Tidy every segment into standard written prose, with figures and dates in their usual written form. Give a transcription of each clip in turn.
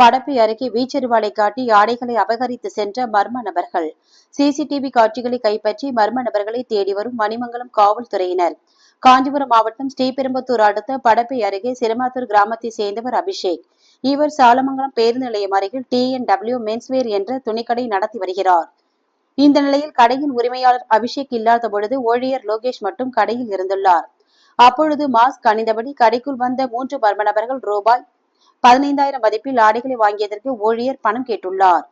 படப்பை அருகே வீச்செருவாளை காட்டி ஆடைகளை அபகரித்து சென்ற மர்ம நபர்கள். சிசிடிவி காட்சிகளை கைப்பற்றி மர்ம நபர்களை தேடி வரும் மணிமங்கலம் காவல்துறையினர். காஞ்சிபுரம் மாவட்டம் ஸ்ரீபெரும்புத்தூர் அடுத்த படப்பை அருகே சிறுமாத்தூர் கிராமத்தை சேர்ந்தவர் அபிஷேக். இவர் சாலமங்கலம் பேருந்து நிலையம் அருகில் TNW மென்ஸ்வேர் என்ற துணிக்கடை நடத்தி வருகிறார். இந்த நிலையில் கடையின் உரிமையாளர் அபிஷேக் இல்லாத பொழுது ஊழியர் லோகேஷ் மட்டும் கடையில் இருந்துள்ளார். அப்பொழுது மாஸ்க் அணிந்தபடி கடைக்குள் வந்த 3 மர்ம நபர்கள் ரூபாய் 15,000 மதிப்பில் ஆடைகளை வாங்கியதற்கு ஊழியர் பணம் கேட்டுள்ளார்.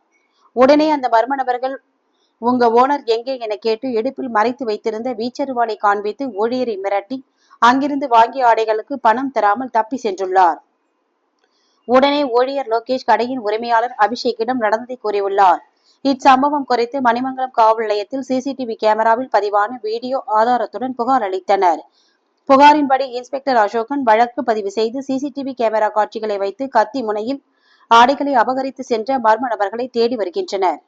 உடனே அந்த மர்ம நபர்கள் உங்க ஓனர் எங்கே என கேட்டு இடுப்பில் மறைத்து வைத்திருந்த வீச்சருவாளை காண்பித்து ஊழியரை மிரட்டி அங்கிருந்து வாங்கிய ஆடைகளுக்கு பணம் தராமல் தப்பி சென்றுள்ளார். உடனே ஊழியர் லோகேஷ் கடையின் உரிமையாளர் அபிஷேக்கிடம் நடந்ததை கூறியுள்ளார். இச்சம்பவம் குறித்து மணிமங்கலம் காவல் நிலையத்தில் சிசிடிவி கேமராவில் பதிவான வீடியோ ஆதாரத்துடன் புகார் அளித்தனர். புகாரின்படி இன்ஸ்பெக்டர் அசோகன் வழக்கு பதிவு செய்து சிசிடிவி கேமரா காட்சிகளை வைத்து கத்தி முனையில் ஆடைகளை அபகரித்து சென்ற மர்ம நபர்களை தேடி வருகின்றனர்.